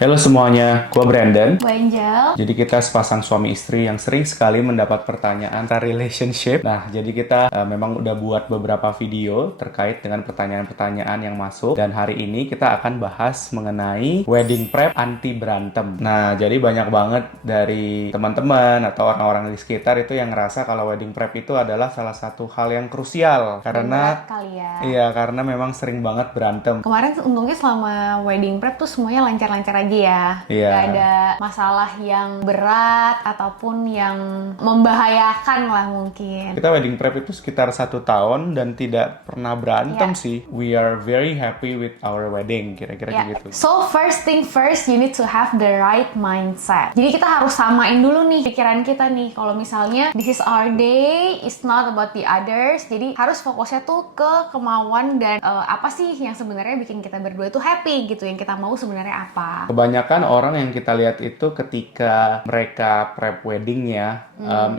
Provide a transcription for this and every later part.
Halo semuanya, gua Brandon. Bu Angel. Jadi kita sepasang suami istri yang sering sekali mendapat pertanyaan tentang relationship. Nah, jadi kita memang udah buat beberapa video terkait dengan pertanyaan-pertanyaan yang masuk. Dan hari ini kita akan bahas mengenai wedding prep anti berantem. Nah, jadi banyak banget dari teman-teman atau orang-orang di sekitar itu yang ngerasa kalau wedding prep itu adalah salah satu hal yang krusial. Berat Karena, kali ya. iya, karena memang sering banget berantem. Kemarin untungnya selama wedding prep tuh semuanya lancar-lancar aja ya. Iya. Gak ada masalah yang berat ataupun yang membahayakan lah mungkin. Kita wedding prep itu sekitar 1 tahun dan tidak pernah berantem Ya. sih. We are very happy with our wedding, kira-kira Ya. kayak gitu. So first thing first, you need to have the right mindset. Jadi kita harus samain dulu nih pikiran kita nih. Kalau misalnya this is our day, it's not about the others. Jadi harus fokusnya tuh ke kemauan dan apa sih yang sebenarnya bikin kita berdua tuh happy gitu. Yang kita mau sebenarnya apa. Kebanyakan orang yang kita lihat itu ketika mereka prep weddingnya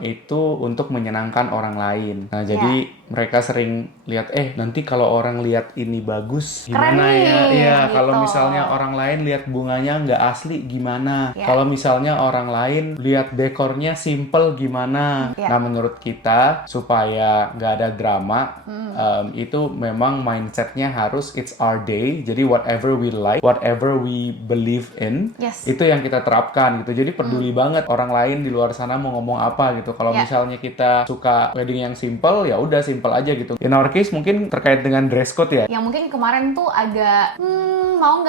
itu untuk menyenangkan orang lain. Nah, jadi mereka sering lihat, nanti kalau orang lihat ini bagus, gimana Keren nih, ya? Iya, gitu. kalau misalnya orang lain lihat bunganya nggak asli, gimana? Ya. Kalau misalnya orang lain lihat dekornya simple, gimana? Ya. Nah, menurut kita supaya nggak ada drama, itu memang mindsetnya harus it's our day. Jadi whatever we like, whatever we believe in, Yes. itu yang kita terapkan gitu. Jadi peduli banget orang lain di luar sana mau ngomong apa gitu. Kalau Ya. misalnya kita suka wedding yang simple, ya udah simple aja gitu. In our case mungkin terkait dengan dress code ya. Yang mungkin kemarin tuh agak mau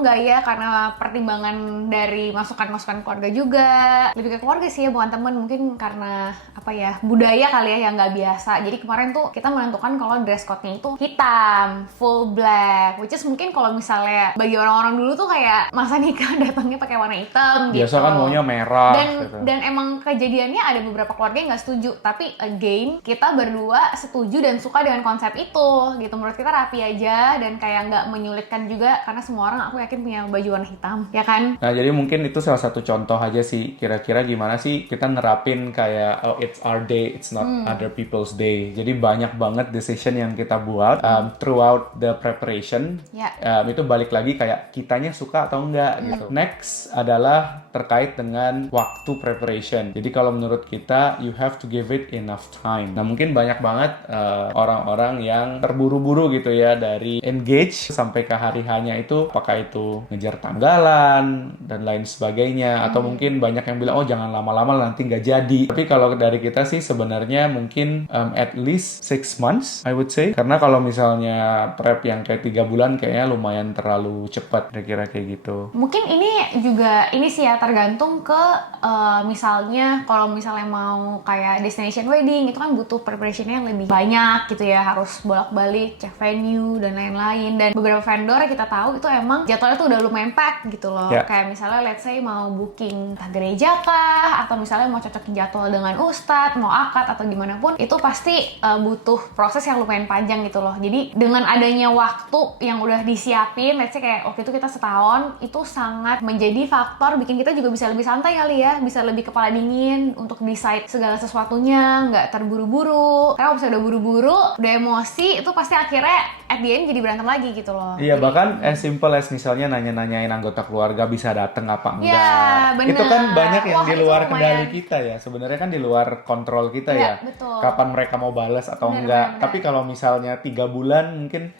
nggak ya karena pertimbangan dari masukan-masukan keluarga juga, lebih ke keluarga sih ya, bukan temen. Mungkin karena apa ya, budaya kali ya yang nggak biasa. Jadi kemarin tuh kita menentukan kalau dress code-nya itu hitam, full black, which is mungkin kalau misalnya bagi orang-orang dulu tuh kayak masa nikah datangnya pakai warna hitam gitu. Biasa kan maunya merah dan gitu. dan emang kejadiannya ada beberapa keluarga yang nggak setuju, tapi again kita berdua setuju dan suka dengan konsep itu gitu. Menurut kita rapi aja dan kayak nggak menyulitkan juga karena semua orang aku yakin punya baju warna hitam, ya kan? Nah, jadi mungkin itu salah satu contoh aja sih, kira-kira gimana sih kita nerapin kayak, oh it's our day, it's not other people's day. Jadi banyak banget decision yang kita buat throughout the preparation. Ya. Itu balik lagi kayak kitanya suka atau enggak gitu. Next adalah terkait dengan waktu preparation. Jadi kalau menurut kita, you have to give it enough time. Nah, mungkin banyak banget orang-orang yang terburu-buru gitu ya, dari engage sampai ke hari hanya itu, apakah itu ngejar tanggalan dan lain sebagainya, atau mungkin banyak yang bilang, oh jangan lama-lama nanti nggak jadi. Tapi kalau dari kita sih sebenarnya mungkin at least 6 months I would say, karena kalau misalnya prep yang kayak 3 bulan kayaknya lumayan terlalu cepat, kira-kira kayak gitu. Mungkin ini juga ini sih ya, tergantung ke misalnya kalau misalnya mau kayak destination wedding itu kan butuh preparationnya yang lebih banyak gitu ya, harus bolak-balik cek venue dan lain-lain. Dan beberapa vendor yang kita tahu itu emang jadwalnya tuh udah lumayan pack gitu loh. Ya. Kayak misalnya let's say mau booking entah gereja kah, atau misalnya mau cocokin jadwal dengan ustadz, mau akad atau gimana pun, itu pasti butuh proses yang lumayan panjang gitu loh. Jadi dengan adanya waktu yang udah disiapin, let's say kayak waktu itu kita setahun, itu sangat menjadi faktor bikin kita juga bisa lebih santai kali ya, bisa lebih kepala dingin untuk decide segala sesuatunya, nggak terburu-buru. Karena kalau misalnya udah buru-buru, udah emosi, itu pasti akhirnya at the end jadi berantem lagi gitu loh. Iya, bahkan as simple as misalnya nanya-nanyain anggota keluarga bisa datang apa enggak. Ya, bener. Itu kan banyak yang Wah, di itu luar lumayan. kendali kita ya. Sebenarnya kan di luar kontrol kita Iya, ya. betul. Kapan mereka mau balas atau Bener, enggak. bener. Tapi kalau misalnya 3 bulan mungkin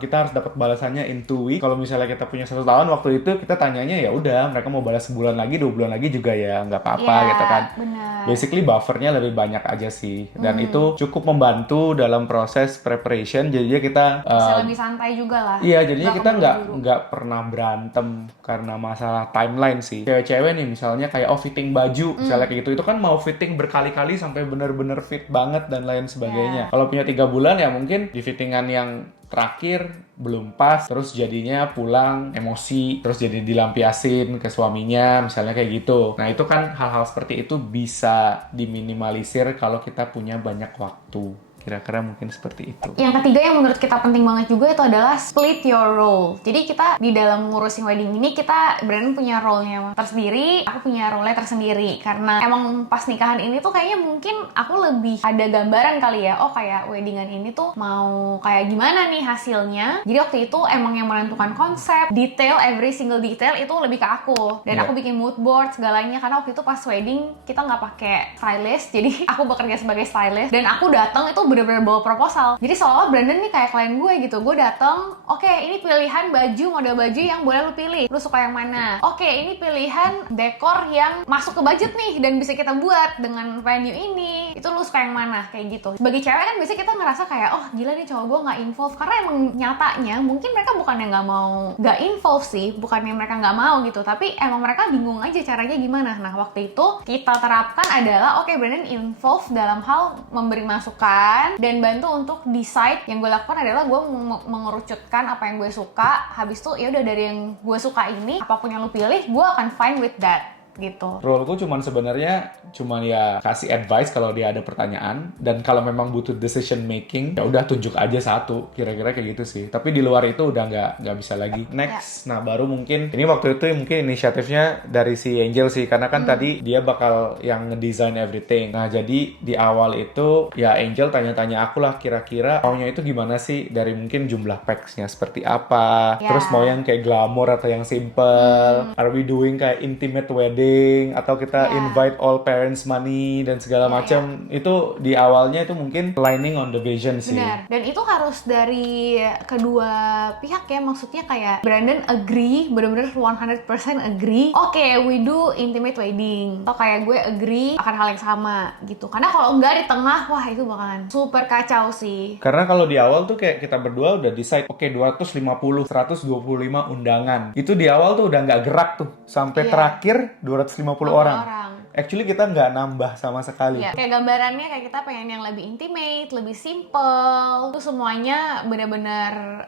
kita harus dapat balasannya in 2 week. Kalau misalnya kita punya 1 tahun waktu itu, kita tanyanya ya udah mereka mau balas sebulan lagi, 2 bulan lagi juga ya nggak apa-apa Iya, gitu kan. bener. Basically buffernya lebih banyak aja sih. Dan itu cukup membantu dalam proses preparation. Jadinya kita Bisa lebih santai juga lah. iya, jadinya kita keburu-buru. nggak pernah berantem karena masalah timeline sih. Cewek-cewek nih misalnya kayak fitting baju, misalnya kayak gitu, itu kan mau fitting berkali-kali sampai bener-bener fit banget dan lain sebagainya. Kalau punya 3 bulan ya mungkin di fittingan yang terakhir belum pas, terus jadinya pulang emosi, terus jadi dilampiasin ke suaminya, misalnya kayak gitu. Nah itu kan hal-hal seperti itu bisa diminimalisir kalau kita punya banyak waktu. kira-kira mungkin seperti itu. Yang ketiga yang menurut kita penting banget juga itu adalah split your role. Jadi kita di dalam ngurusin wedding ini, kita Brandon punya role-nya tersendiri, aku punya role-nya tersendiri. Karena emang pas nikahan ini tuh kayaknya mungkin aku lebih ada gambaran kali ya, oh kayak weddingan ini tuh mau kayak gimana nih hasilnya. Jadi waktu itu emang yang menentukan konsep, detail, every single detail itu lebih ke aku. Dan aku bikin mood board segalanya, karena waktu itu pas wedding kita nggak pakai stylist, jadi aku bekerja sebagai stylist. Dan aku datang itu bener-bener bawa proposal. Jadi seolah Brandon nih kayak klien gue gitu. Gue datang, oke, ini pilihan baju, model baju yang boleh lu pilih. Lu suka yang mana? Oke, ini pilihan dekor yang masuk ke budget nih dan bisa kita buat dengan venue ini. Itu lu suka yang mana? Kayak gitu. Sebagai cewek kan biasanya kita ngerasa kayak, oh gila nih cowok gue nggak involve. Karena emang nyatanya mungkin mereka bukannya nggak involve sih, bukannya mereka nggak mau gitu, tapi emang mereka bingung aja caranya gimana. Nah waktu itu kita terapkan adalah, oke, Brandon involve dalam hal memberi masukan dan bantu untuk decide. Yang gue lakukan adalah gue mengerucutkan apa yang gue suka. Habis itu ya udah dari yang gue suka ini, apapun yang lu pilih, gue akan fine with that gitu. Roleku sebenarnya cuman ya kasih advice kalau dia ada pertanyaan, dan kalau memang butuh decision making ya udah tunjuk aja satu, kira-kira kayak gitu sih. Tapi di luar itu udah nggak bisa lagi. Next, nah baru mungkin ini waktu itu mungkin inisiatifnya dari si Angel sih, karena kan tadi dia bakal yang ngedesign everything. Nah jadi di awal itu ya Angel tanya-tanya aku lah, kira-kira maunya itu gimana sih, dari mungkin jumlah packs-nya seperti apa, terus mau yang kayak glamour atau yang simple, are we doing kayak intimate wedding atau kita invite all parents money dan segala macam. Itu di awalnya itu mungkin aligning on the vision sih. Benar. Dan itu harus dari kedua pihak ya, maksudnya kayak Brandon agree, bener-bener 100% agree, oke, we do intimate wedding, atau kayak gue agree akan hal yang sama gitu. Karena kalau enggak di tengah, wah itu bakalan super kacau sih. Karena kalau di awal tuh kayak kita berdua udah decide, oke, 125 undangan. Itu di awal tuh udah nggak gerak tuh sampai terakhir 250 orang. Actually kita nggak nambah sama sekali. Iya, kayak gambarannya kayak kita pengen yang lebih intimate, lebih simple. Itu semuanya benar-benar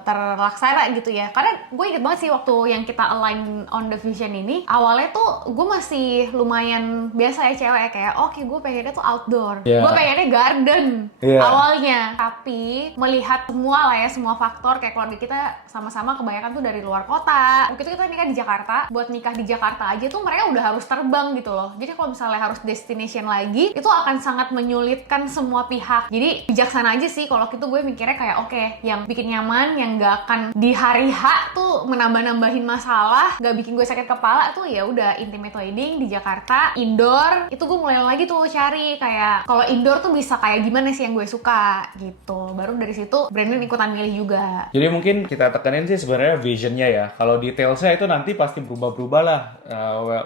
terlaksana gitu ya. Karena gue inget banget sih waktu yang kita align on the vision ini, awalnya tuh gue masih lumayan biasa ya cewek, kayak oke, gue pengennya tuh outdoor. Gue pengennya garden awalnya. Tapi melihat semua lah ya, semua faktor, kayak keluarga kita sama-sama kebanyakan tuh dari luar kota. Waktu itu kita nikah di Jakarta. Buat nikah di Jakarta aja tuh mereka udah harus terbang gitu loh. Jadi kalau misalnya harus destination lagi, itu akan sangat menyulitkan semua pihak. Jadi bijaksana aja sih kalau gitu, gue mikirnya kayak oke, yang bikin nyaman, yang gak akan di hari H tuh menambah-nambahin masalah, gak bikin gue sakit kepala tuh ya udah intimate wedding di Jakarta, indoor. Itu gue mulai lagi tuh cari kayak kalau indoor tuh bisa kayak gimana sih yang gue suka gitu. Baru dari situ Brandon ikutan milih juga. Jadi mungkin kita tekenin sih sebenarnya visionnya ya. Kalau detailsnya itu nanti pasti berubah-berubah lah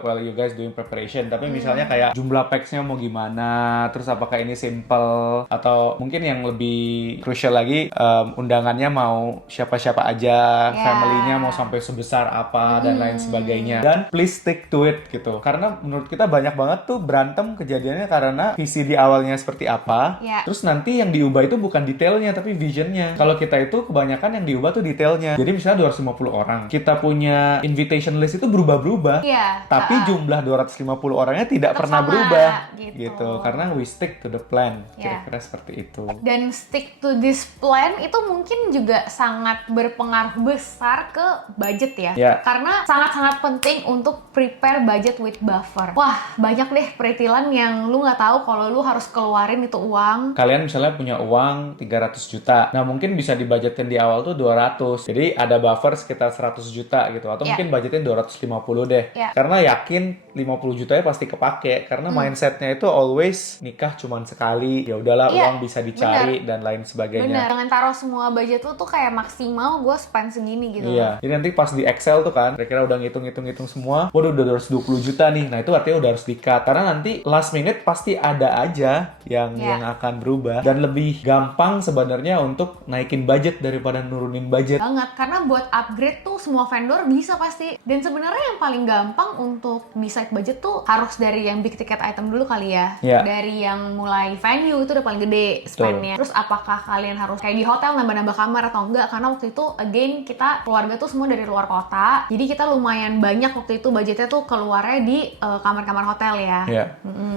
while you guys doing preparation. Tapi misalnya kayak jumlah packs-nya mau gimana, terus apakah ini simple, atau mungkin yang lebih crucial lagi undangannya mau siapa-siapa aja, family-nya mau sampai sebesar apa dan lain sebagainya. Dan please stick to it gitu. Karena menurut kita banyak banget tuh berantem kejadiannya karena visi di awalnya seperti apa, terus nanti yang diubah itu bukan detailnya tapi visionnya. Kalau kita itu kebanyakan yang diubah tuh detailnya. Jadi misalnya 250 orang, kita punya invitation list itu berubah-berubah, tapi jumlah 250 orangnya tidak pernah berubah gitu. Karena we stick to the plan. Kira-kira seperti itu. Dan stick to this plan itu mungkin juga sangat berpengaruh besar ke budget ya. Karena sangat-sangat penting untuk prepare budget with buffer. Wah, banyak deh peritilan yang lu nggak tahu kalau lu harus keluarin itu uang. Kalian misalnya punya uang 300 juta. Nah, mungkin bisa dibudgetin di awal tuh 200. Jadi ada buffer sekitar 100 juta gitu. Atau mungkin budgetin 250 deh. Karena yakin 50 jutanya pasti kepake. Karena mindsetnya itu always nikah cuman sekali. Ya udahlah, uang bisa dicari dan lain sebagainya. Jangan taruh semua budget lu tuh kayak maksimal gue spend segini gitu. Jadi nanti pas di Excel tuh kan, kira-kira udah ngitung-ngitung semua, waduh udah 220 juta nih. Nah itu artinya udah harus di-cut. Karena nanti last minute pasti ada aja yang akan berubah. Dan lebih gampang sebenarnya untuk naikin budget daripada nurunin budget. Banget, karena buat upgrade tuh semua vendor bisa pasti. Dan sebenarnya yang paling gampang untuk decide budget tuh tuh harus dari yang big ticket item dulu kali ya. Iya. Dari yang mulai venue itu udah paling gede spendnya. Terus apakah kalian harus kayak di hotel nambah-nambah kamar atau enggak? Karena waktu itu again kita keluarga tuh semua dari luar kota. Jadi kita lumayan banyak waktu itu budgetnya tuh keluarnya di kamar-kamar hotel ya. Iya.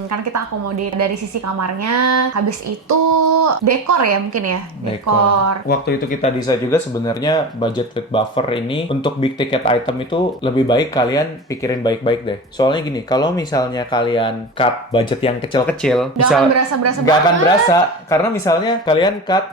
Karena kita akomodir dari sisi kamarnya. Habis itu dekor ya mungkin ya. Dekor. Waktu itu kita decide juga sebenarnya budget with buffer ini untuk big ticket item itu lebih baik kalian pikirin baik-baik deh. Soalnya gini, kalau misalnya kalian cut budget yang kecil-kecil, Nggak akan berasa-berasa nggak akan banget. berasa karena misalnya kalian cut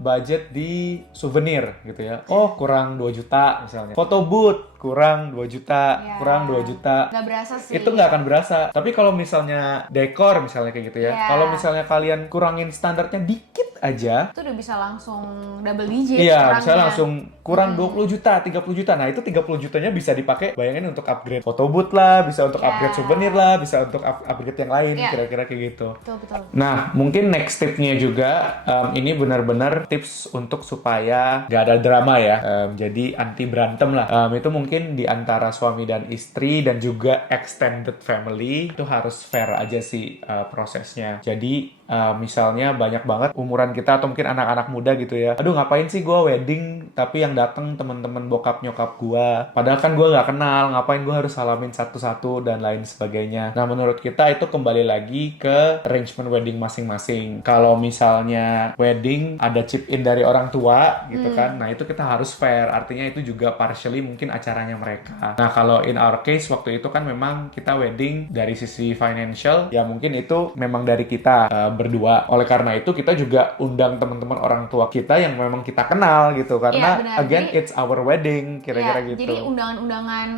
budget di souvenir gitu ya. Oh, kurang 2 juta misalnya. Photo booth kurang 2 juta, Ya. kurang 2 juta. Nggak berasa sih. Itu nggak akan berasa. Tapi kalau misalnya dekor misalnya kayak gitu ya. Ya. Kalau misalnya kalian kurangin standarnya dikit aja, itu udah bisa langsung double digit iya, kurangnya. misalnya langsung kurang 20 juta, 30 juta. Nah, itu 30 jutanya bisa dipakai, bayangin untuk upgrade photo booth lah, bisa untuk Ya. upgrade souvenir lah, bisa untuk upgrade yang lain, Ya. kira-kira kayak gitu. Betul. Nah, mungkin next tipnya juga, ini benar-benar tips untuk supaya nggak ada drama ya. Jadi anti berantem lah. Itu mungkin di antara suami dan istri dan juga extended family itu harus fair aja sih prosesnya. Jadi misalnya banyak banget umuran kita atau mungkin anak-anak muda gitu ya. Aduh, ngapain sih gue wedding tapi yang datang teman-teman bokap nyokap gue. Padahal kan gue nggak kenal. Ngapain gue harus salamin satu-satu dan lain sebagainya. Nah, menurut kita itu kembali lagi ke arrangement wedding masing-masing. Kalau misalnya wedding ada chip in dari orang tua gitu kan. Nah, itu kita harus fair. Artinya itu juga partially mungkin acaranya mereka. Nah, kalau in our case waktu itu kan memang kita wedding dari sisi financial ya mungkin itu memang dari kita berdua. Oleh karena itu kita juga undang teman-teman orang tua kita yang memang kita kenal gitu karena Iya, benar. again Jadi- it's our wedding kira-kira Ya, gitu. jadi undangan-undangan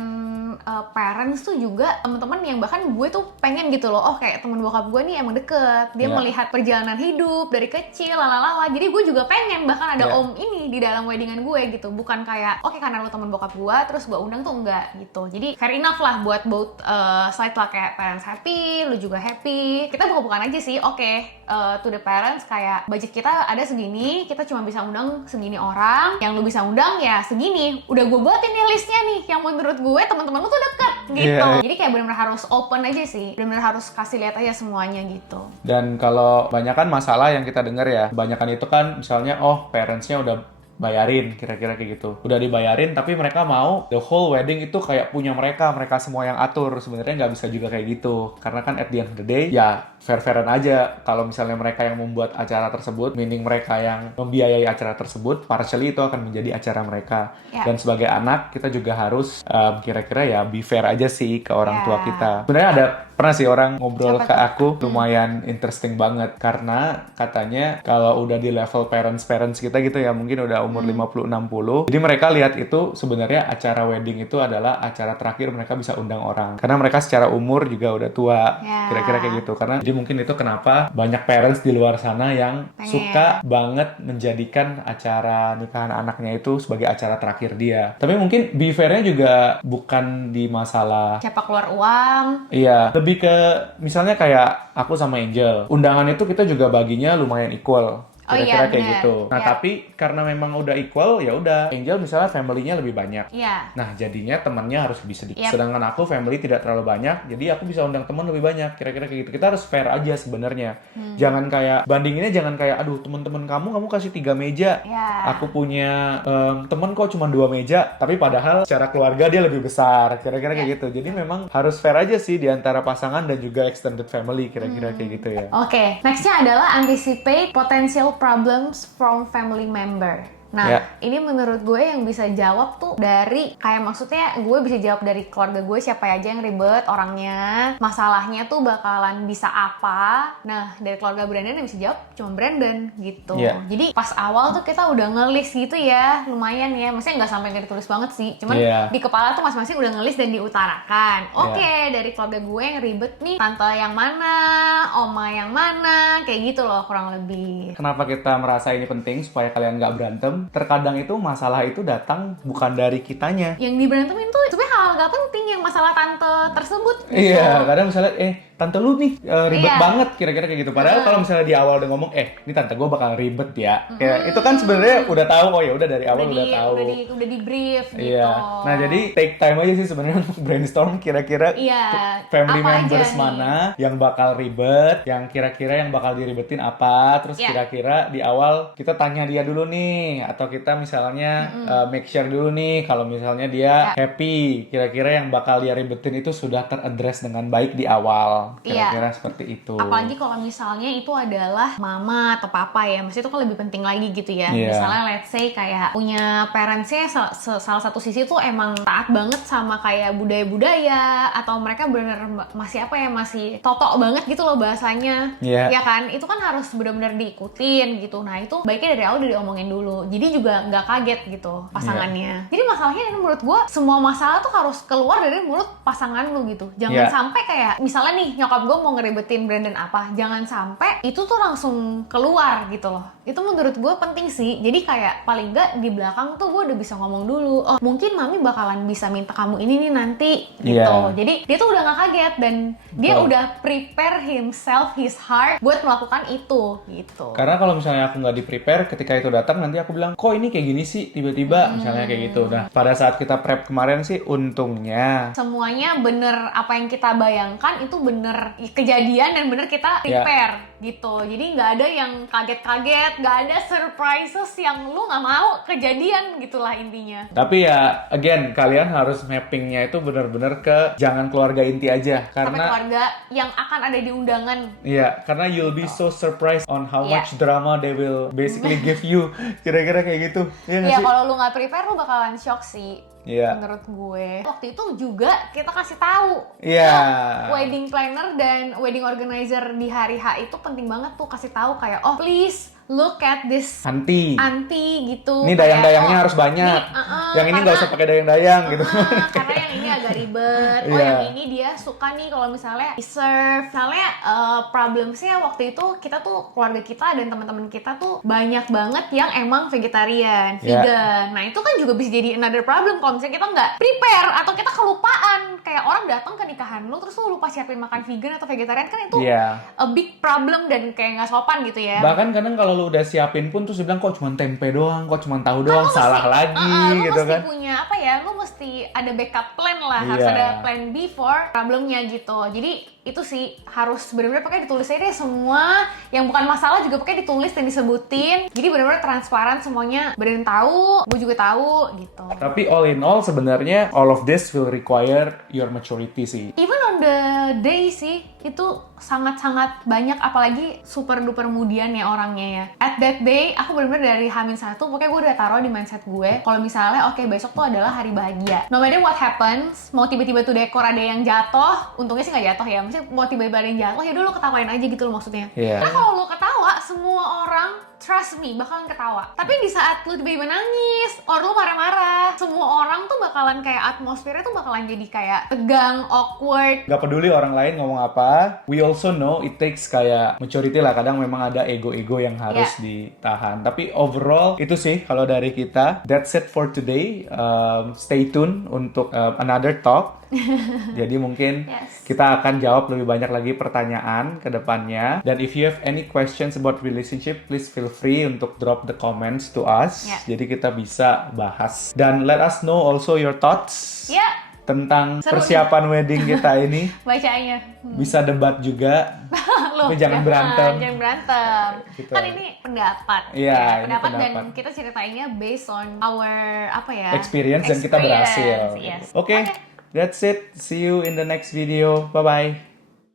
parents tuh juga teman-teman yang bahkan gue tuh pengen gitu loh. Oh, kayak temen bokap gue nih emang deket. Dia Iya. melihat perjalanan hidup dari kecil lalala. Jadi gue juga pengen bahkan ada Iya. om ini di dalam weddingan gue gitu. Bukan kayak oke karena lu temen bokap gue terus gue undang tuh enggak gitu. Jadi fair enough lah buat both side lah, kayak parents happy, lu juga happy. Kita buka-bukaan aja sih. Oke, to the parents kayak budget kita ada segini, kita cuma bisa undang segini orang. Yang lu bisa undang ya segini. Udah gue buatin nih listnya nih yang menurut gue teman-teman lu tuh deket gitu. Iya. Jadi kayak benar-benar harus open aja sih. Benar-benar harus kasih lihat aja semuanya gitu. Dan kalau banyakan masalah yang kita dengar ya, kebanyakan itu kan misalnya parentsnya udah bayarin, kira-kira kayak gitu. Udah dibayarin tapi mereka mau the whole wedding itu kayak punya mereka semua yang atur. Sebenarnya nggak bisa juga kayak gitu. Karena kan at the end of the day ya fair-fairan aja. Kalau misalnya mereka yang membuat acara tersebut, meaning mereka yang membiayai acara tersebut, partially itu akan menjadi acara mereka. Ya. Dan sebagai anak kita juga harus kira-kira ya be fair aja sih ke orang Ya. tua kita. Sebenarnya pernah sih orang ngobrol Siapa ke aku lumayan interesting banget karena katanya kalau udah di level parents kita gitu ya mungkin udah umur 50-60 jadi mereka lihat itu sebenarnya acara wedding itu adalah acara terakhir mereka bisa undang orang karena mereka secara umur juga udah tua Ya. kira-kira kayak gitu karena jadi mungkin itu kenapa banyak parents di luar sana yang Pengen. suka banget menjadikan acara nikahan anaknya itu sebagai acara terakhir dia tapi mungkin be fair-nya juga bukan di masalah Siapa keluar uang? iya, lebih ke misalnya kayak aku sama Angel. Undangan itu kita juga baginya lumayan equal. Oh Kira-kira iya, kayak bener. gitu. Nah, Iya. tapi karena memang udah equal, ya udah. Angel misalnya family-nya lebih banyak. Iya. Nah, jadinya temannya harus lebih sedikit. Yap. Sedangkan aku family tidak terlalu banyak, jadi aku bisa undang teman lebih banyak. Kira-kira kayak gitu. Kita harus fair aja sebenarnya. Jangan kayak bandinginnya jangan kayak aduh, teman-teman kamu kasih 3 meja. Ya. Aku punya temen kok cuma 2 meja, tapi padahal secara keluarga dia lebih besar. Kira-kira kayak gitu. Jadi memang harus fair aja sih di antara pasangan dan juga extended family. Kira-kira kayak gitu ya. Oke, nextnya adalah anticipate potential problems from family member. Nah, Ya. ini menurut gue yang bisa jawab tuh dari, kayak maksudnya gue bisa jawab dari keluarga gue siapa aja yang ribet orangnya, masalahnya tuh bakalan bisa apa. Nah, dari keluarga Brandon yang bisa jawab cuma Brandon gitu. Ya. Jadi pas awal tuh kita udah nge-list gitu ya, lumayan ya. Maksudnya nggak sampai nggak ditulis banget sih, cuman Ya. di kepala tuh masing-masing udah nge-list dan diutarakan. Oke, Ya. dari keluarga gue yang ribet nih, tante yang mana, oma yang mana, kayak gitu loh kurang lebih. Kenapa kita merasa ini penting supaya kalian nggak berantem? Terkadang itu masalah itu datang bukan dari kitanya. Yang diberantemin tuh sebenarnya hal gak penting yang masalah tante tersebut gitu. Iya, kadang misalnya tante lu nih ribet Iya. banget kira-kira kayak gitu. Padahal kalau misalnya di awal udah ngomong, ini tante gue bakal ribet ya. Kayak itu kan sebenarnya udah tahu, oh ya udah dari awal udah tahu. Udah di brief gitu. Iya. Nah, jadi take time aja sih sebenarnya untuk brainstorm kira-kira Iya, family apa aja members nih? mana yang bakal ribet, yang kira-kira yang bakal diribetin apa, terus Iya. kira-kira di awal kita tanya dia dulu nih, atau kita misalnya make sure dulu nih kalau misalnya dia happy, kira-kira yang bakal dia ribetin itu sudah teraddress dengan baik di awal. Kira-kira seperti itu. Apalagi kalau misalnya itu adalah mama atau papa ya, maksudnya itu kan lebih penting lagi gitu ya. Iya. Misalnya let's say kayak punya parentsnya salah satu sisi tuh emang taat banget sama kayak budaya-budaya, atau mereka bener masih apa ya, masih totok banget gitu loh bahasanya. Iya. Ya kan, itu kan harus benar-benar diikutin gitu. Nah itu baiknya dari awal udah diomongin dulu, jadi juga nggak kaget gitu pasangannya. Jadi masalahnya menurut gue semua masalah tuh harus keluar dari mulut pasangan lu gitu. Jangan sampai kayak misalnya nih nyokap gue mau ngeribetin Brandon apa, jangan sampai itu tuh langsung keluar gitu loh. Itu menurut gue penting sih. Jadi kayak paling nggak di belakang tuh gue udah bisa ngomong dulu, oh mungkin mami bakalan bisa minta kamu ini nih nanti gitu. Jadi dia tuh udah nggak kaget dan dia udah prepare himself, his heart buat melakukan itu gitu. Karena kalau misalnya aku nggak di-prepare, ketika itu datang nanti aku bilang, kok ini kayak gini sih tiba-tiba, misalnya kayak gitu. Nah, pada saat kita prep kemarin sih untungnya semuanya bener apa yang kita bayangkan itu bener kejadian dan bener kita prepare gitu. Jadi nggak ada yang kaget-kaget, nggak ada surprises yang lu nggak mau kejadian gitulah intinya. Tapi ya, again, kalian harus mappingnya itu benar-benar ke jangan keluarga inti aja. Sampai Karena keluarga yang akan ada di undangan. iya, karena you'll be so surprised on how much drama they will basically give you. Kira-kira kayak gitu. Iya nggak Iya, sih? kalau lu nggak prepare lu bakalan shock sih. Iya. Menurut gue. Waktu itu juga kita kasih tahu. Iya. Wedding planner dan wedding organizer di hari H itu penting banget tuh kasih tahu kayak, oh please look at this Anti. gitu. Ini Kayak, dayang-dayangnya harus banyak. Yang ini nggak usah pakai dayang-dayang gitu. Karena yang ini agak ribet. Oh, Iya. yang ini dia suka nih kalau misalnya serve. Misalnya problemsnya waktu itu kita tuh keluarga kita dan teman-teman kita tuh banyak banget yang emang vegetarian, vegan. Nah itu kan juga bisa jadi another problem kalau misalnya kita nggak prepare atau kita kelupaan. Kayak orang datang ke nikahan lu terus lu lupa siapin makan vegan atau vegetarian, kan itu a big problem dan kayak nggak sopan gitu ya. Bahkan kadang kalau lu udah siapin pun terus bilang kok cuma tempe doang, kok cuma tahu doang, salah lagi gitu kan. Lu mesti punya apa ya, lu mesti ada backup plan lah, harus ada plan B for problemnya gitu. Jadi itu sih harus benar-benar pakai ditulis aja deh semua yang bukan masalah juga pakai ditulis dan disebutin. Jadi benar-benar transparan semuanya, Brandon tahu, gue juga tahu gitu. Tapi all in all sebenarnya all of this will require your maturity sih. Even on the day sih itu sangat-sangat banyak, apalagi super duper mudian ya orangnya ya. At that day aku benar-benar dari H-1 pokoknya gue udah taruh di mindset gue kalau misalnya oke, besok tuh adalah hari bahagia. No matter what happens, mau tiba-tiba tuh dekor ada yang jatuh, untungnya sih nggak jatuh ya. Maksudnya mau tiba-tiba ada yang jatuh ya udah lo ketawain aja gitu loh maksudnya. Karena kalau lo ketawa semua orang, trust me, bakalan ketawa. Tapi di saat lu tiba-tiba nangis, or lu marah-marah, semua orang tuh bakalan kayak atmosfernya tuh bakalan jadi kayak tegang, awkward. Gak peduli orang lain ngomong apa, we also know it takes kayak maturity lah. Kadang memang ada ego-ego yang harus ditahan. Tapi overall itu sih kalau dari kita. That's it for today. Stay tune untuk another talk. Jadi mungkin kita akan jawab lebih banyak lagi pertanyaan ke depannya. Dan if you have any questions about relationship, please feel free untuk drop the comments to us. Jadi kita bisa bahas. Dan let us know also your thoughts tentang persiapan wedding kita ini. Bacanya. Bisa debat juga. Tapi jangan berantem. Jangan berantem. Gitu. Kan ini pendapat. Iya, ini pendapat dan pendapat. kita ceritainnya based on our experience dan kita berhasil. Yes. Oke. That's it. See you in the next video. Bye-bye.